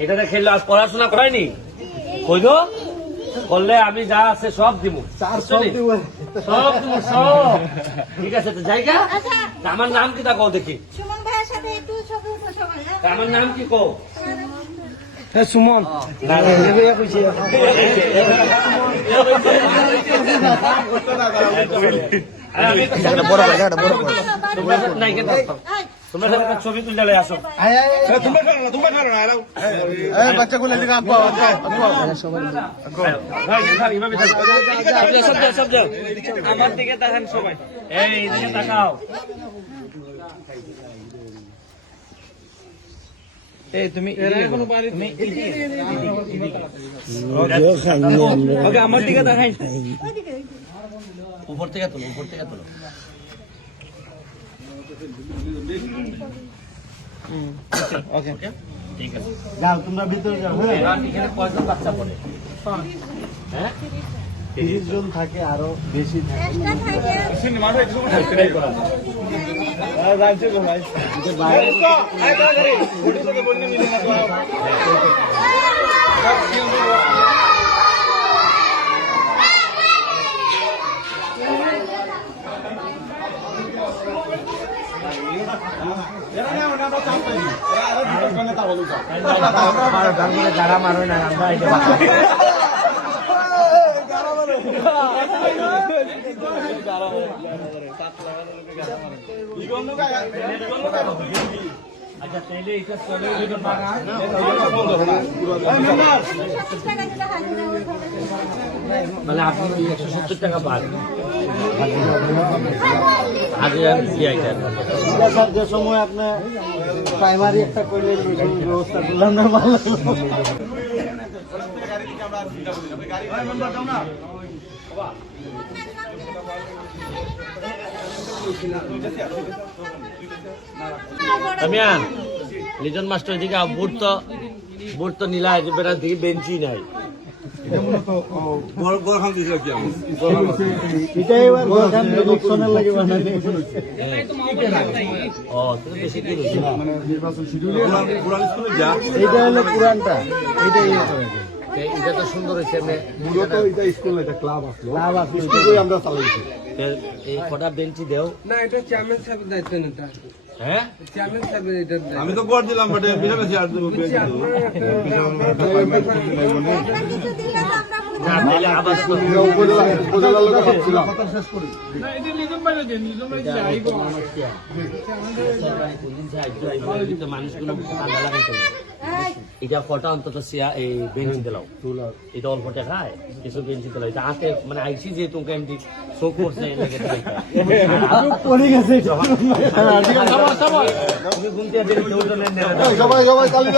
এটাতে খেললে আর পড়াশোনা করায়নি? কইল করলে আমি যা আছে সব দিব চার সব? দিব সব দিব সব। ঠিক আছে তো জায়গা? আচ্ছা। আমার নাম কি তা কও দেখি? সুমন ভাইয়ের সাথে একটু ছবি উঠো সবাই হ্যাঁ? তা আমার নাম কি কও? হ্যাঁ সুমন। না, তোমরা সাথে নাই কেন এই, একটা ছবি তুলে আসো এদিকে আঁকো সবাই ভাই, এভাবে, এভাবে থাকো। সব যাও, সব যাও। আমার দিকে তাকান সবাই। এই দিকে তাকাও। আমার দিকে দেখাই। উপর থেকে তোলো উপর থেকে তোলো। ওকে ঠিক আছে যাও তোমরা ভিতরে যাও হ্যাঁ এখানে কয়জন বাচ্চা পড়ে হ্যাঁ তিরিশ জন থাকে আরও বেশি থাকে যারা মারো না আমরা এটা আচ্ছা তাহলে এটা চলে একশো সত্তর টাকা পান? আগে কি আইটেম স্যার যে সময় আপনার প্রাইমারি একটা করলে ব্যবস্থা করলাম না ভালো লাগল। আমিয়ান লিজন মাস্টার এদিকে বুট তো বুট তো নীলা বেড়ার দিকে বেঞ্চি নাই। এটা হলো পুরানটা দেয়। এটা তো সুন্দর হয়েছে মূলত এটা স্কুল এটা ক্লাব আসলো লাভ আছে আমরা চালাইছি এই কটা বেঞ্চি দেও না, এটা চেয়ারম্যান সাহেবের দায়িত্ব নিতে হ্যাঁ? আমি তো কর দিলাম বাট বিনা বেশি আর দেবো মানুষগুলো ঠান্ডা লাগাইতে এটা কটা অন্তত সিয়া এই বেঞ্চি দিলাও এটা অল্প টাকায় কিছু বেঞ্চি দিলাও এটা হাতে মানে আইসি যে তুমি এমনি শো করছে। তুমি। সবাই সবাই সবাই